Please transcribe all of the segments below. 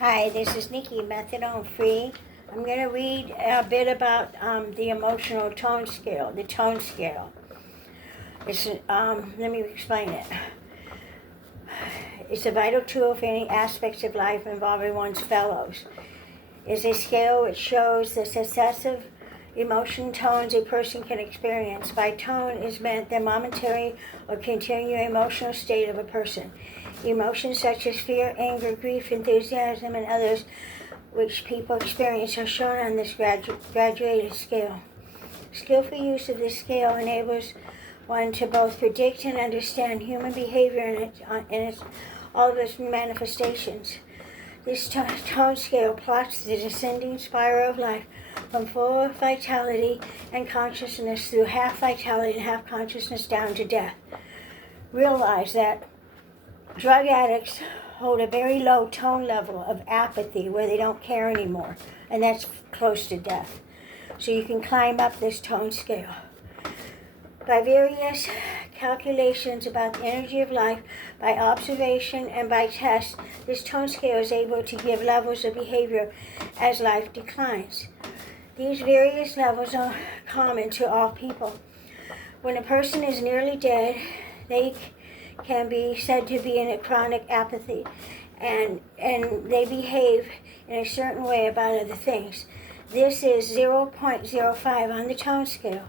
Hi, this is Nikki, methadone free. I'm going to read a bit about the emotional tone scale, the tone scale. Let me explain it. It's a vital tool for any aspects of life involving one's fellows. It's a scale which shows the successive emotion tones a person can experience. By tone is meant the momentary or continuing emotional state of a person. Emotions such as fear, anger, grief, enthusiasm, and others which people experience are shown on this graduated scale. Skillful use of this scale enables one to both predict and understand human behavior in all of its manifestations. This tone scale plots the descending spiral of life from full vitality and consciousness through half vitality and half consciousness down to death. Realize that drug addicts hold a very low tone level of apathy where they don't care anymore, and that's close to death. So you can climb up this tone scale. By various calculations about the energy of life, by observation and by test, this tone scale is able to give levels of behavior as life declines. These various levels are common to all people. When a person is nearly dead, they can be said to be in a chronic apathy, and they behave in a certain way about other things. This is 0.05 on the tone scale.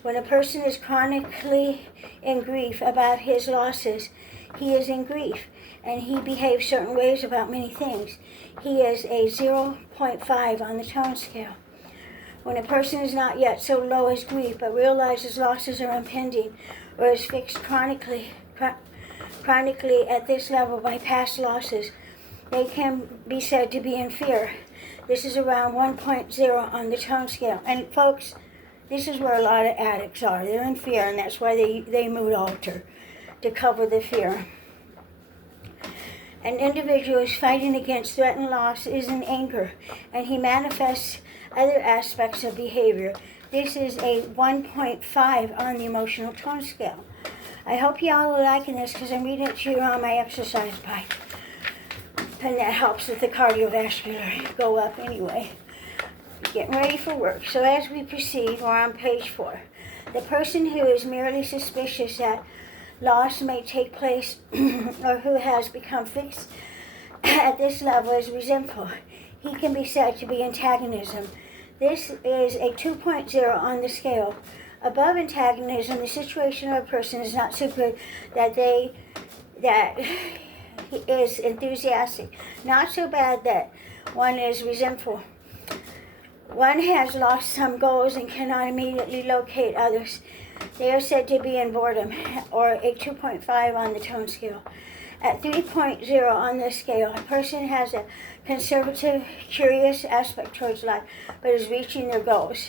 When a person is chronically in grief about his losses, he is in grief, and he behaves certain ways about many things. He is a 0.5 on the tone scale. When a person is not yet so low as grief, but realizes losses are impending, or is fixed chronically at this level by past losses, they can be said to be in fear. This is around 1.0 on the tone scale. And folks, this is where a lot of addicts are. They're in fear, and that's why they mood alter, to cover the fear. An individual is fighting against threatened loss is in anger, and he manifests other aspects of behavior. This is a 1.5 on the emotional tone scale. I hope y'all are liking this because I'm reading it to you on my exercise bike. And that helps with the cardiovascular go up anyway. Getting ready for work. So as we proceed, we're on page 4. The person who is merely suspicious that loss may take place or who has become fixed at this level is resentful. He can be said to be antagonism. This is a 2.0 on the scale. Above antagonism, the situation of a person is not so good that he is enthusiastic. Not so bad that one is resentful. One has lost some goals and cannot immediately locate others. They are said to be in boredom, or a 2.5 on the tone scale. At 3.0 on this scale, a person has a conservative, curious aspect towards life, but is reaching their goals.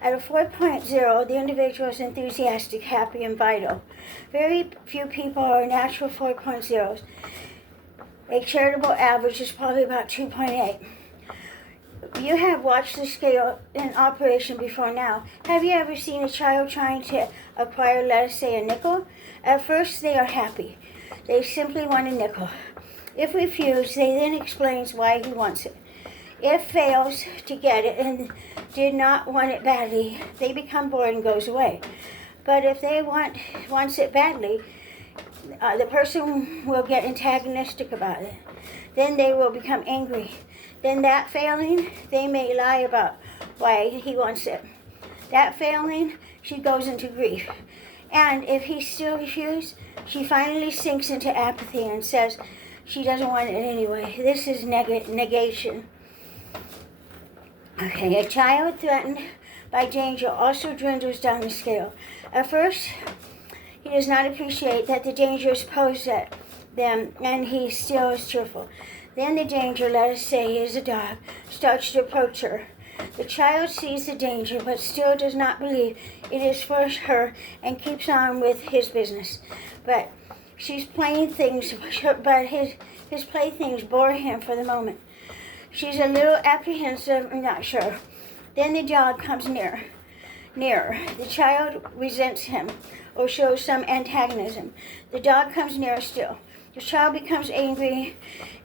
At a 4.0, the individual is enthusiastic, happy, and vital. Very few people are natural 4.0s. A charitable average is probably about 2.8. You have watched the scale in operation before now. Have you ever seen a child trying to acquire, let us say, a nickel? At first, they are happy. They simply want a nickel. If refused, they then explains why he wants it. If fails to get it and did not want it badly, they become bored and goes away. But if they wants it badly, the person will get antagonistic about it. Then they will become angry. Then that failing, they may lie about why he wants it. That failing, she goes into grief. And if he still refuses, she finally sinks into apathy and says she doesn't want it anyway. This is negation. Okay, a child threatened by danger also dwindles down the scale. At first, he does not appreciate that the danger is posed at them, and he still is cheerful. Then the danger, let us say, is a dog, starts to approach her. The child sees the danger, but still does not believe it is for her and keeps on with his business. But she's playing things, but his playthings bore him for the moment. She's a little apprehensive and not sure. Then the dog comes nearer. The child resents him or shows some antagonism. The dog comes nearer still. The child becomes angry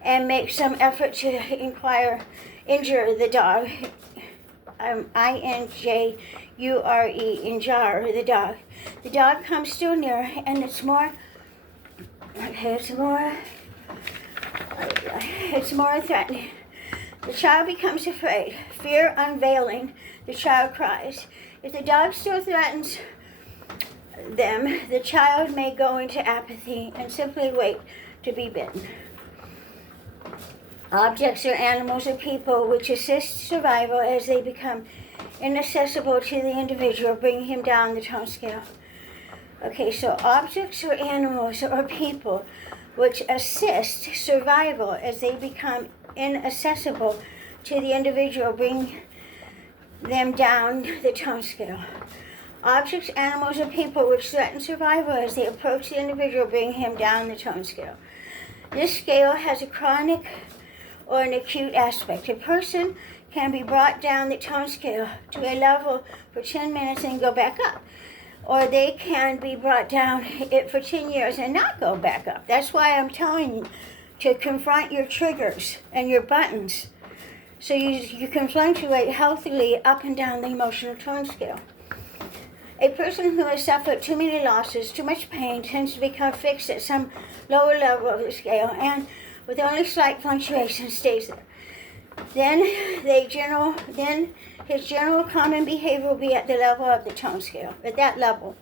and makes some effort to injure the dog. I-N-J-U-R-E, injure the dog. The dog comes still near, and it's more threatening. The child becomes afraid. Fear unveiling, the child cries. If the dog still threatens them, the child may go into apathy and simply wait to be bitten. Objects or animals or people which assist survival as they become inaccessible to the individual bring him down the tone scale. Okay, so objects or animals or people which assist survival as they become inaccessible to the individual bring them down the tone scale. Objects, animals, or people which threaten survival as they approach the individual bring him down the tone scale. This scale has a chronic or an acute aspect. A person can be brought down the tone scale to a level for 10 minutes and go back up. Or they can be brought down it for 10 years and not go back up. That's why I'm telling you to confront your triggers and your buttons so you can fluctuate healthily up and down the emotional tone scale. A person who has suffered too many losses, too much pain, tends to become fixed at some lower level of the scale and with only slight fluctuation stays there. Then his general common behavior will be at the level of the tone scale. At that level,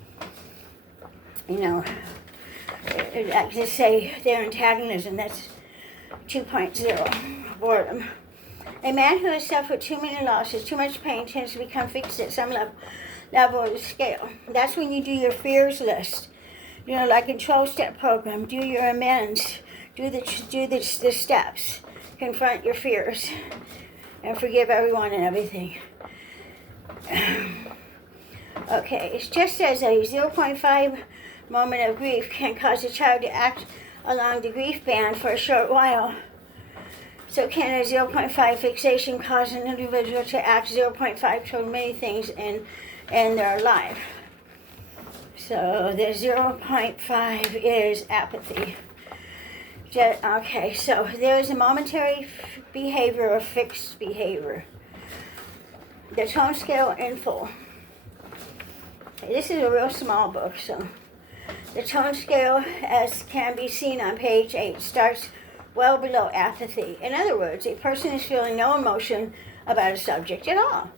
I just say their antagonism, that's 2.0, boredom. A man who has suffered too many losses, too much pain, tends to become fixed at some level of the scale. That's when you do your fears list. Like a 12-step program, do your amends, do the steps, confront your fears, and forgive everyone and everything. Okay, it's just as a 0.5 moment of grief can cause a child to act along the grief band for a short while, so can a 0.5 fixation cause an individual to act 0.5 toward many things in their life. So the 0.5 is apathy. Okay, so there is a momentary behavior or fixed behavior. The tone scale in full. Okay, this is a real small book, so the tone scale, as can be seen on page 8, starts well below apathy. In other words, a person is feeling no emotion about a subject at all.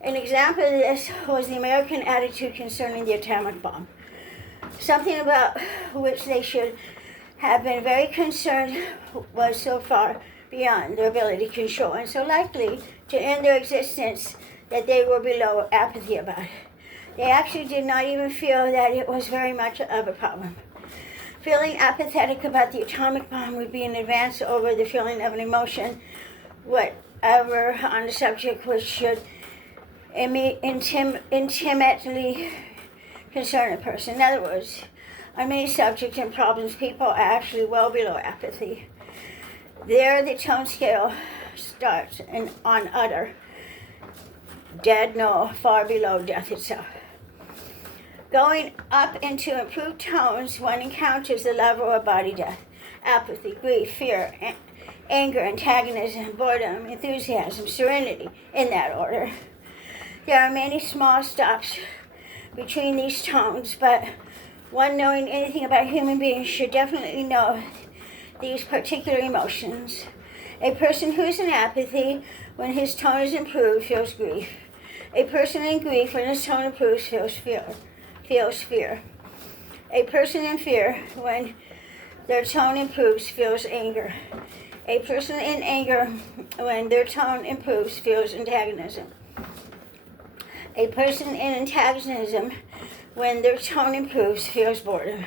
An example of this was the American attitude concerning the atomic bomb. Something about which they should have been very concerned was so far beyond their ability to control and so likely to end their existence that they were below apathy about it. They actually did not even feel that it was very much of a problem. Feeling apathetic about the atomic bomb would be an advance over the feeling of an emotion, whatever on the subject which should intimately concern a person. In other words, on many subjects and problems, people are actually well below apathy. There, the tone scale starts on utter, dead no, far below death itself. Going up into improved tones, one encounters the level of body death, apathy, grief, fear, anger, antagonism, boredom, enthusiasm, serenity, in that order. There are many small stops between these tones, but one knowing anything about human beings should definitely know these particular emotions. A person who is in apathy, when his tone is improved, feels grief. A person in grief, when his tone improves, feels fear. A person in fear, when their tone improves, feels anger. A person in anger, when their tone improves, feels antagonism. A person in antagonism, when their tone improves, feels boredom.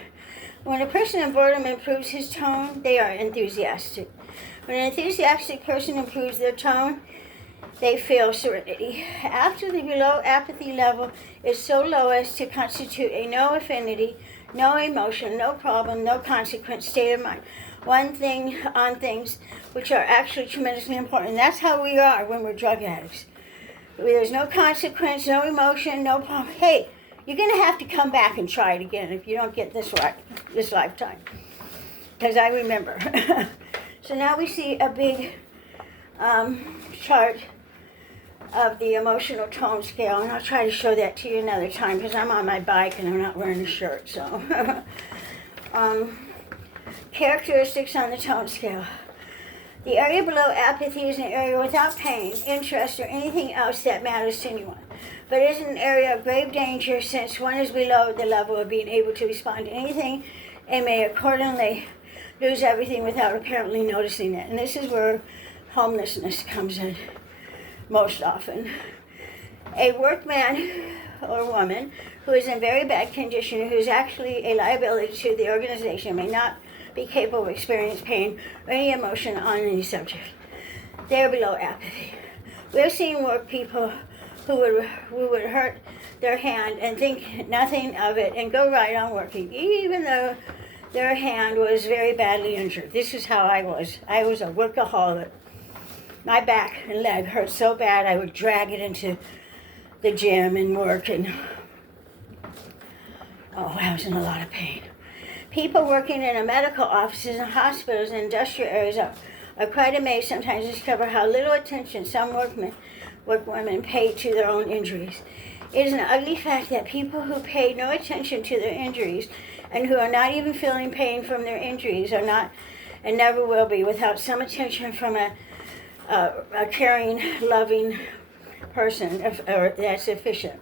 When a person in boredom improves his tone, they are enthusiastic. When an enthusiastic person improves their tone, they feel serenity. After the below apathy level is so low as to constitute a no affinity, no emotion, no problem, no consequence state of mind. One thing on things which are actually tremendously important. And that's how we are when we're drug addicts. There's no consequence, no emotion, no problem. Hey, you're going to have to come back and try it again if you don't get this right this lifetime. because I remember. So now we see a big chart of the emotional tone scale, and I'll try to show that to you another time because I'm on my bike and I'm not wearing a shirt. So characteristics on the tone scale. The area below apathy is an area without pain, interest, or anything else that matters to anyone, but is an area of grave danger since one is below the level of being able to respond to anything and may accordingly lose everything without apparently noticing it. And this is where homelessness comes in most often. A workman or woman who is in very bad condition, who is actually a liability to the organization, may not be capable of experiencing pain or any emotion on any subject. They are below apathy. We have seen work people who would hurt their hand and think nothing of it and go right on working, even though their hand was very badly injured. This is how I was. I was a workaholic. My back and leg hurt so bad I would drag it into the gym and work, and I was in a lot of pain. People working in medical offices and hospitals and industrial areas are quite amazed sometimes to discover how little attention some workwomen pay to their own injuries. It is an ugly fact that people who pay no attention to their injuries and who are not even feeling pain from their injuries are not and never will be without some attention from a caring, loving person that's efficient.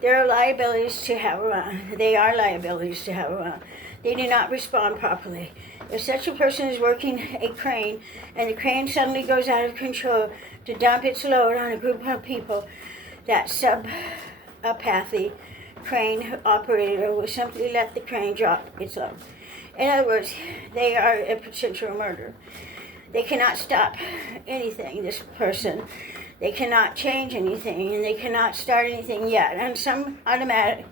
There are liabilities to have around. They are liabilities to have around. They do not respond properly. If such a person is working a crane and the crane suddenly goes out of control to dump its load on a group of people, that sub-apathy crane operator will simply let the crane drop its load. In other words, they are a potential murderer. They cannot stop anything, this person. They cannot change anything, and they cannot start anything yet. On some automatic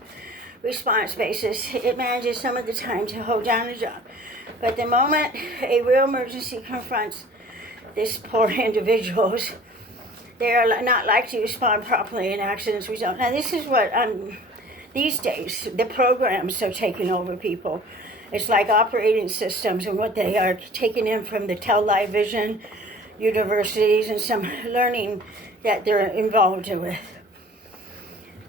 response basis, it manages some of the time to hold down the job. But the moment a real emergency confronts this poor individuals, they are not likely to respond properly and accidents result. Now this is what, these days, the programs are taking over people. It's like operating systems and what they are taking in from the television, universities, and some learning that they're involved with.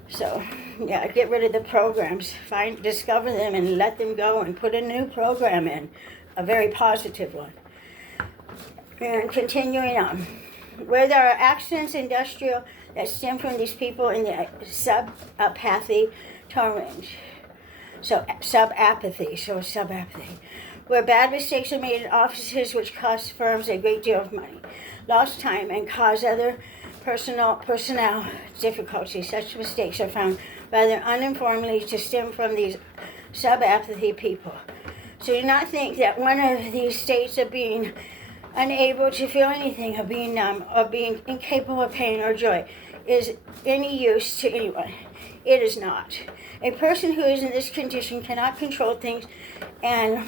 So, yeah, get rid of the programs, discover them and let them go and put a new program in, a very positive one. And continuing on. Where there are accidents, industrial, that stem from these people in the sub-apathy tone range. So sub-apathy. Where bad mistakes are made in offices which cost firms a great deal of money, lost time, and cause other personnel difficulties. Such mistakes are found rather uninformedly to stem from these sub-apathy people. So do not think that one of these states of being unable to feel anything, of being numb, or being incapable of pain or joy is any use to anyone. It is not. A person who is in this condition cannot control things, and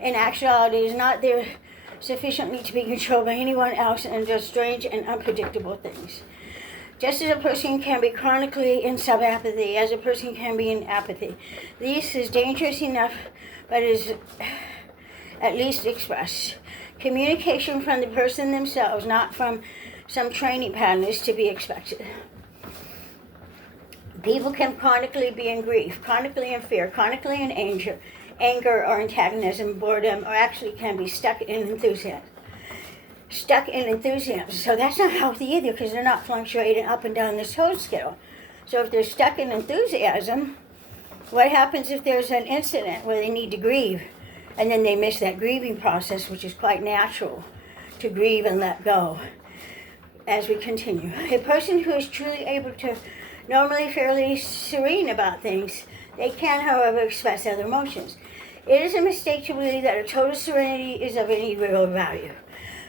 in actuality is not there sufficiently to be controlled by anyone else, and does strange and unpredictable things. Just as a person can be chronically in sub-apathy, as a person can be in apathy. This is dangerous enough, but is at least expressed. Communication from the person themselves, not from some training pattern, is to be expected. People can chronically be in grief, chronically in fear, chronically in anger or antagonism, boredom, or actually can be stuck in enthusiasm. So that's not healthy either, because they're not fluctuating up and down this whole scale. So if they're stuck in enthusiasm, what happens if there's an incident where they need to grieve, and then they miss that grieving process, which is quite natural, to grieve and let go? As we continue, a person who is truly able to normally fairly serene about things, they can, however, express other emotions. It is a mistake to believe that a total serenity is of any real value.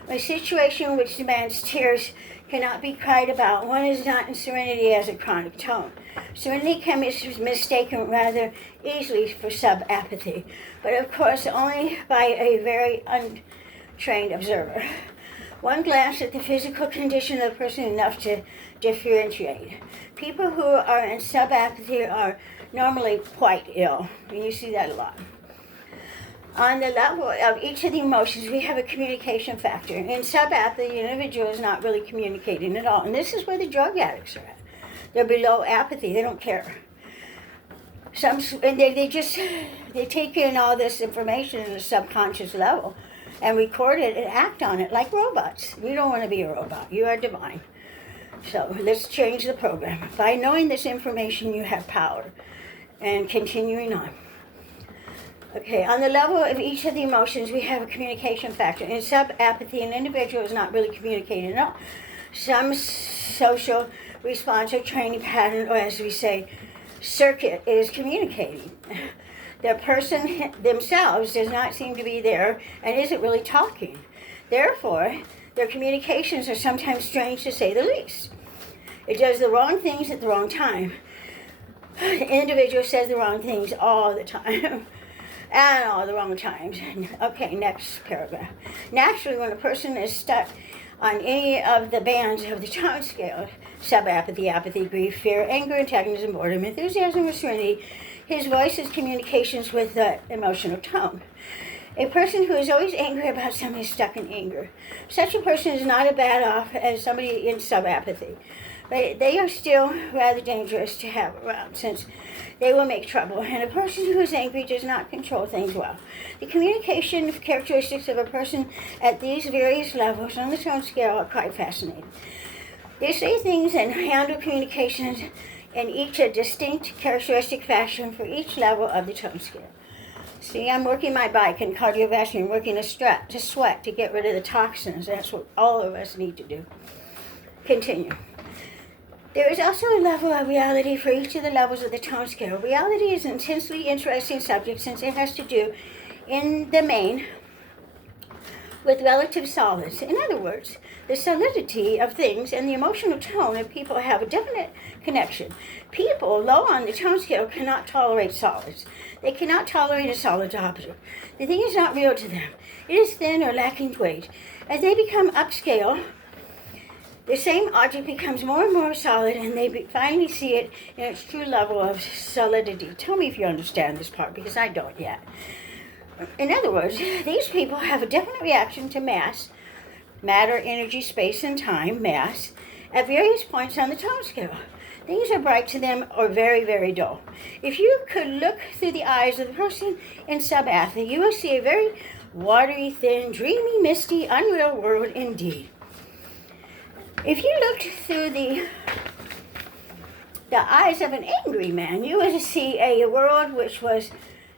A situation which demands tears cannot be cried about. One is not in serenity as a chronic tone. Serenity can be mistaken rather easily for sub-apathy, but of course only by a very untrained observer. One glance at the physical condition of the person is enough to differentiate. People who are in sub-apathy are normally quite ill, and you see that a lot. On the level of each of the emotions, we have a communication factor. In sub-apathy, the individual is not really communicating at all. And this is where the drug addicts are at. They're below apathy. They don't care. And they take in all this information at a subconscious level and record it and act on it like robots. You don't want to be a robot. You are divine. So let's change the program. By knowing this information, you have power. And continuing on. Okay, on the level of each of the emotions, we have a communication factor. In sub-apathy, an individual is not really communicating at all. Some social response or training pattern, or as we say, circuit is communicating. The person themselves does not seem to be there and isn't really talking. Therefore, their communications are sometimes strange, to say the least. It does the wrong things at the wrong time. The individual says the wrong things all the time. And all the wrong times. Okay, next paragraph. Naturally, when a person is stuck on any of the bands of the tone scale, sub-apathy, apathy, grief, fear, anger, antagonism, boredom, enthusiasm, or serenity, his voice is communications with the emotional tone. A person who is always angry about something is stuck in anger. Such a person is not as bad off as somebody in sub-apathy. But they are still rather dangerous to have around, since they will make trouble, and a person who is angry does not control things well. The communication characteristics of a person at these various levels on the tone scale are quite fascinating. They say things and handle communications in each a distinct characteristic fashion for each level of the tone scale. See, I'm working my bike and cardiovascular, and working a strap to sweat to get rid of the toxins. That's what all of us need to do. Continue. There is also a level of reality for each of the levels of the tone scale. Reality is an intensely interesting subject, since it has to do, in the main, with relative solids. In other words, the solidity of things and the emotional tone of people have a definite connection. People low on the tone scale cannot tolerate solids. They cannot tolerate a solid object. The thing is not real to them. It is thin or lacking weight. As they become upscale, the same object becomes more and more solid, and they finally see it in its true level of solidity. Tell me if you understand this part, because I don't yet. In other words, these people have a definite reaction to mass, matter, energy, space, and time, mass, at various points on the tone scale. Things are bright to them or very, very dull. If you could look through the eyes of the person in sub-apathy, you will see a very watery, thin, dreamy, misty, unreal world indeed. If you looked through the eyes of an angry man, you would see a world which was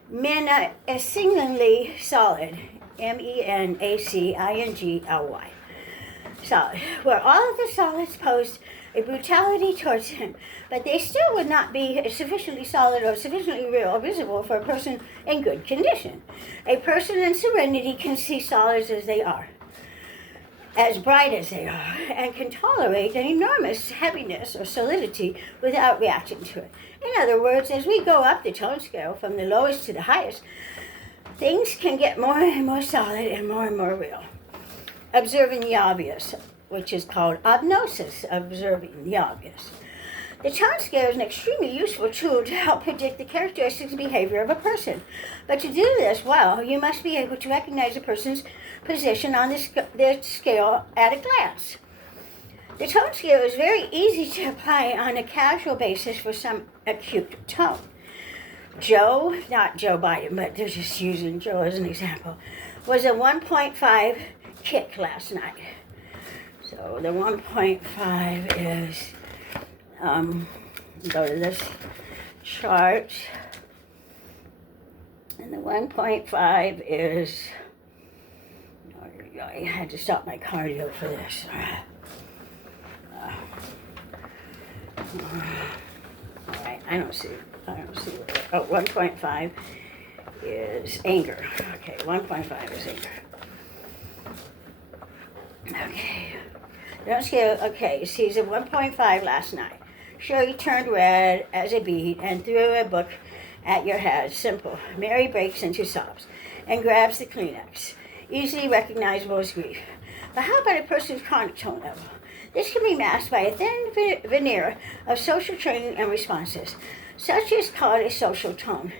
menacingly solid, menacingly, solid, where all of the solids posed a brutality towards him, but they still would not be sufficiently solid or sufficiently real or visible for a person in good condition. A person in serenity can see solids as they are, as bright as they are, and can tolerate an enormous heaviness or solidity without reacting to it. In other words, as we go up the tone scale from the lowest to the highest, things can get more and more solid and more real. Observing the obvious, which is called obnosis, observing the obvious. The tone scale is an extremely useful tool to help predict the characteristics and behavior of a person. But to do this well, you must be able to recognize a person's position on the scale at a glance. The tone scale is very easy to apply on a casual basis for some acute tone. Joe, not Joe Biden, but they're just using Joe as an example, was a 1.5 kick last night. So the 1.5 is, go to this chart, and the 1.5 is, I had to stop my cardio for this. All right, I don't see what, 1.5 is anger. Okay, 1.5 is anger. Okay. Don't scale. Okay, sees a 1.5 last night. Shirley turned red as a bead and threw a book at your head. Simple. Mary breaks into sobs and grabs the Kleenex. Easily recognizable as grief. But how about a person's chronic tone level? This can be masked by a thin veneer of social training and responses. Such is called a social tone.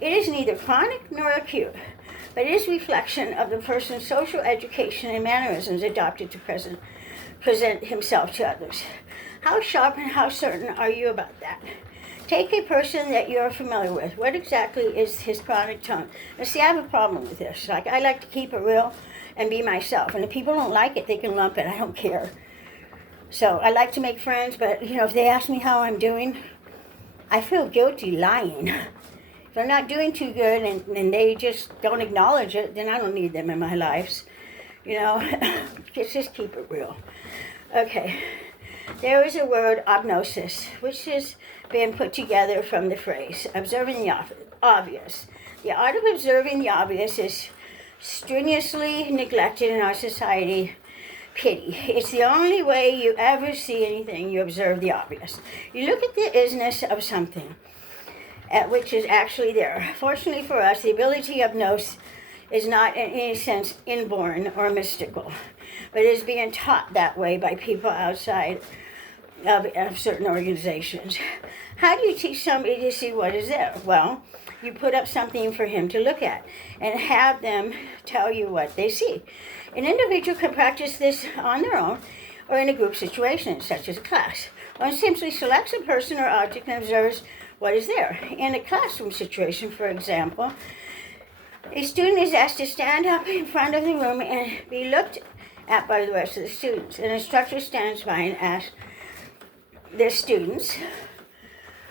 It is neither chronic nor acute, but is reflection of the person's social education and mannerisms adopted to present himself to others. How sharp and how certain are you about that? Take a person that you're familiar with. What exactly is his chronic tone? Now, see, I have a problem with this. Like, I like to keep it real and be myself. And if people don't like it, they can lump it. I don't care. So I like to make friends, but, if they ask me how I'm doing, I feel guilty lying. If I'm not doing too good and they just don't acknowledge it, then I don't need them in my lives. Just keep it real. Okay. There is a word, obnosis, which has been put together from the phrase, observing the obvious. The art of observing the obvious is strenuously neglected in our society. Pity. It's the only way you ever see anything, you observe the obvious. You look at the isness of something, which is actually there. Fortunately for us, the ability of gnosis is not in any sense inborn or mystical, but is being taught that way by people outside of certain organizations. How do you teach somebody to see what is there? Well, you put up something for him to look at and have them tell you what they see. An individual can practice this on their own or in a group situation, such as a class. One simply selects a person or object and observes what is there. In a classroom situation, for example, a student is asked to stand up in front of the room and be looked at by the rest of the students. An instructor stands by and asks the students,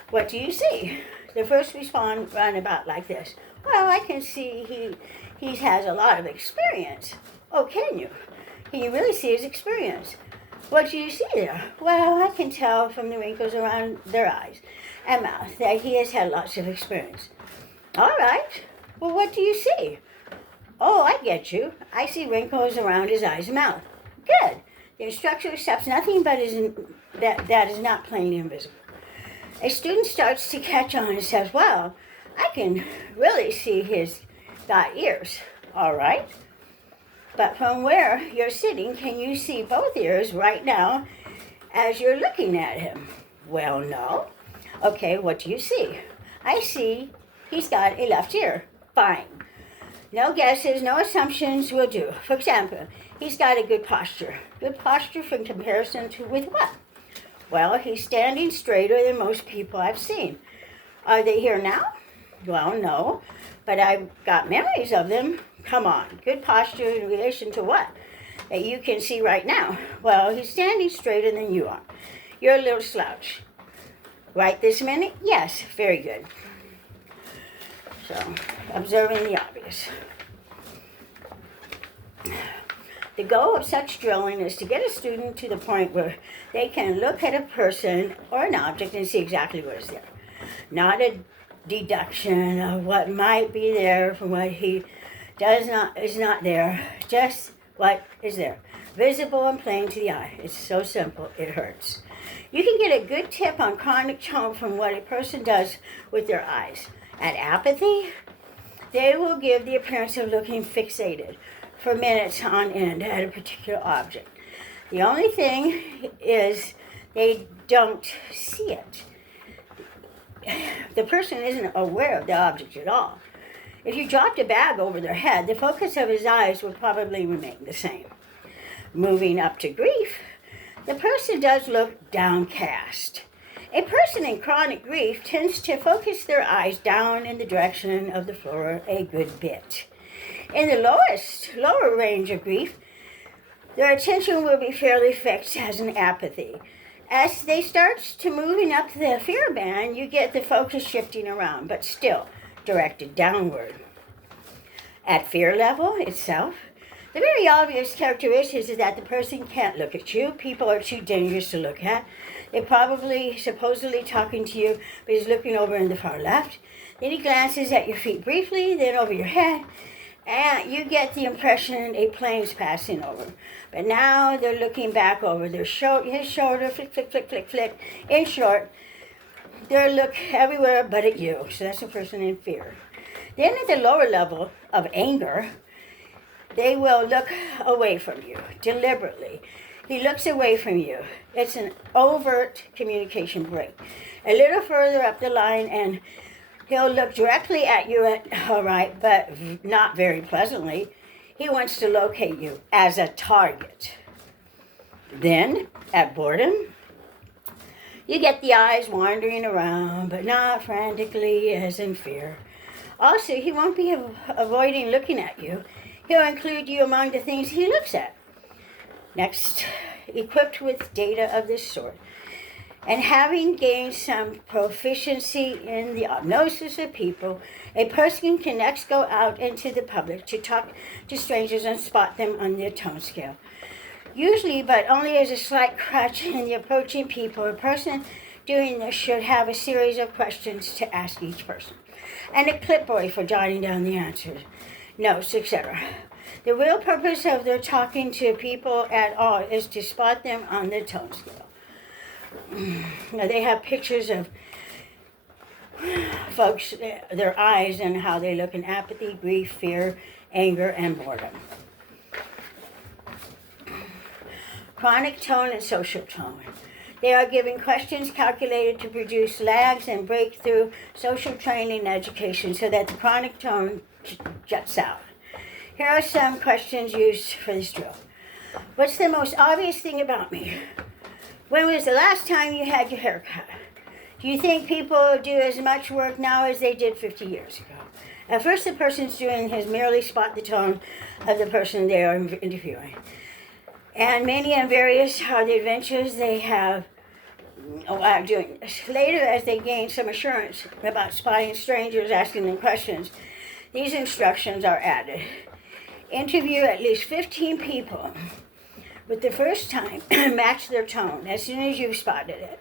what do you see? The first respond run about like this. Well, I can see he has a lot of experience. Oh, can you? Can you really see his experience? What do you see there? Well, I can tell from the wrinkles around their eyes and mouth that he has had lots of experience. All right. Well, what do you see? Oh, I get you. I see wrinkles around his eyes and mouth. Good. The instructor accepts nothing but that is not plainly invisible. A student starts to catch on and says, well, I can really see he's got ears. All right. But from where you're sitting, can you see both ears right now as you're looking at him? Well, no. Okay, what do you see? I see he's got a left ear. Fine. No guesses, no assumptions will do. For example, he's got a good posture. Good posture in comparison to with what? Well, he's standing straighter than most people I've seen. Are they here now? Well, no, but I've got memories of them. Come on, good posture in relation to what? That you can see right now. Well, he's standing straighter than you are. You're a little slouch. Right this minute? Yes, very good. So, observing the obvious. The goal of such drilling is to get a student to the point where they can look at a person or an object and see exactly what is there. Not a deduction of what might be there from what he is not there. Just what is there. Visible and plain to the eye. It's so simple, it hurts. You can get a good tip on chronic tone from what a person does with their eyes. At apathy, they will give the appearance of looking fixated for minutes on end at a particular object. The only thing is they don't see it. The person isn't aware of the object at all. If you dropped a bag over their head, the focus of his eyes would probably remain the same. Moving up to grief, the person does look downcast. A person in chronic grief tends to focus their eyes down in the direction of the floor a good bit. In the lower range of grief, their attention will be fairly fixed as an apathy. As they start to moving up the fear band, you get the focus shifting around, but still directed downward. At fear level itself, the very obvious characteristics is that the person can't look at you. People are too dangerous to look at. They're probably supposedly talking to you, but he's looking over in the far left. Then he glances at your feet briefly, then over your head, and you get the impression a plane's passing over. But now they're looking back over his shoulder, flick, flick, flick, flick, flick. In short, they'll look everywhere but at you. So that's a person in fear. Then at the lower level of anger, they will look away from you deliberately. He looks away from you. It's an overt communication break. A little further up the line, and He'll look directly at you, all right, but not very pleasantly. He wants to locate you as a target. Then, at boredom, you get the eyes wandering around, but not frantically as in fear. Also, he won't be avoiding looking at you. He'll include you among the things he looks at. Next, equipped with data of this sort, and having gained some proficiency in the hypnosis of people, a person can next go out into the public to talk to strangers and spot them on their tone scale. Usually, but only as a slight crutch in the approaching people, a person doing this should have a series of questions to ask each person, and a clipboard for jotting down the answers, notes, etc. The real purpose of their talking to people at all is to spot them on the tone scale. Now, they have pictures of folks, their eyes, and how they look in apathy, grief, fear, anger, and boredom. Chronic tone and social tone. They are given questions calculated to produce lags and breakthrough social training and education so that the chronic tone juts out. Here are some questions used for this drill. What's the most obvious thing about me? When was the last time you had your hair cut? Do you think people do as much work now as they did 50 years ago? At first, the person's doing is merely spot the tone of the person they are interviewing. And many and various are the adventures they have doing this. Later, as they gain some assurance about spotting strangers, asking them questions, these instructions are added. Interview at least 15 people. With the first time, match their tone as soon as you've spotted it.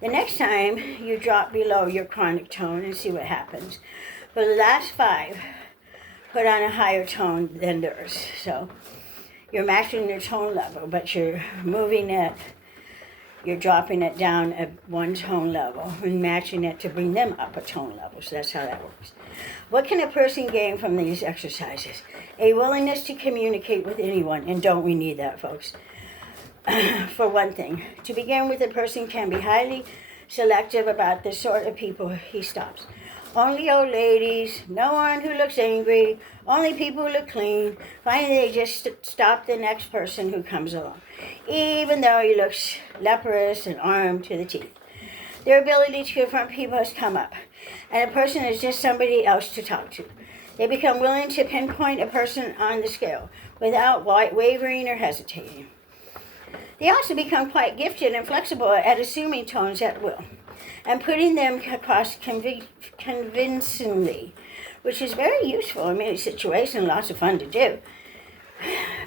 The next time, you drop below your chronic tone and see what happens. For the last 5, put on a higher tone than theirs. So you're matching their tone level, but you're moving it, you're dropping it down at one tone level and matching it to bring them up a tone level. So that's how that works. What can a person gain from these exercises? A willingness to communicate with anyone, and don't we need that, folks? For one thing, to begin with, a person can be highly selective about the sort of people he stops. Only old ladies, no one who looks angry, only people who look clean. Finally, they just stop the next person who comes along, even though he looks leprous and armed to the teeth. Their ability to confront people has come up, and a person is just somebody else to talk to. They become willing to pinpoint a person on the scale without wavering or hesitating. They also become quite gifted and flexible at assuming tones at will and putting them across convincingly, which is very useful in many situations and lots of fun to do.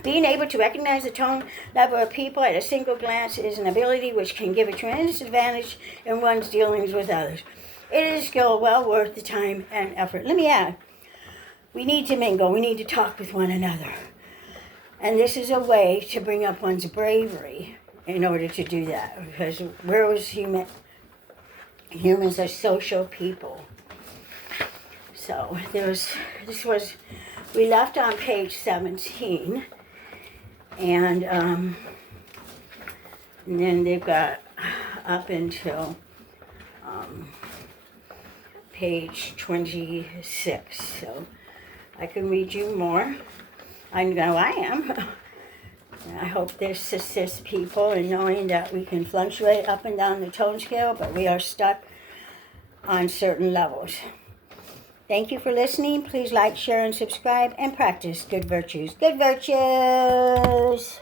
Being able to recognize the tone level of people at a single glance is an ability which can give a tremendous advantage in one's dealings with others. It is a skill well worth the time and effort. Let me add, we need to mingle. We need to talk with one another. And this is a way to bring up one's bravery in order to do that. Because humans are social people. So we left on page 17. And then they've got up until page 26. So I can read you more. I know I am. I hope this assists people in knowing that we can fluctuate up and down the tone scale, but we are stuck on certain levels. Thank you for listening. Please like, share, and subscribe, and practice good virtues. Good virtues!